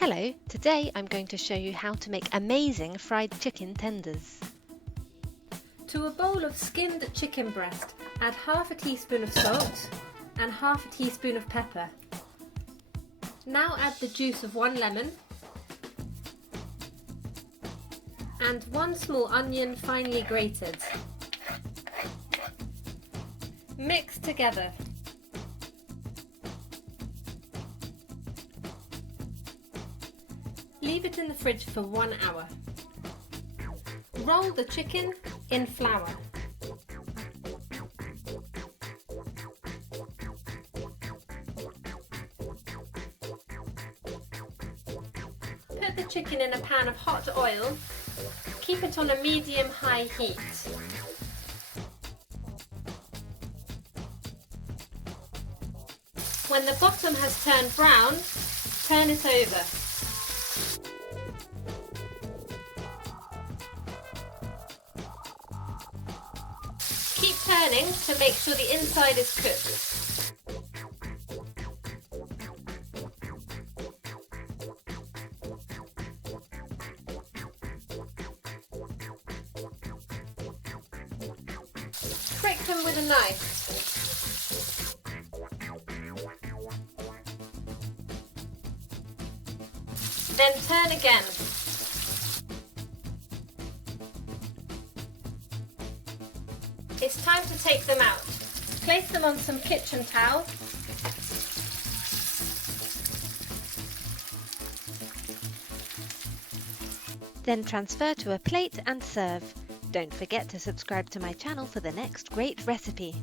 Hello, today I'm going to show you how to make amazing fried chicken tenders. To a bowl of skinned chicken breast, add half a teaspoon of salt and half a teaspoon of pepper. Now add the juice of 1 lemon and 1 small onion finely grated. Mix together. Leave it in the fridge for 1 hour. Roll the chicken in flour. Put the chicken in a pan of hot oil. Keep it on a medium-high heat. When the bottom has turned brown, turn it over. Keep turning to make sure the inside is cooked. Prick them with a knife. Then turn again. It's time to take them out. Place them on some kitchen towel. Then transfer to a plate and serve. Don't forget to subscribe to my channel for the next great recipe.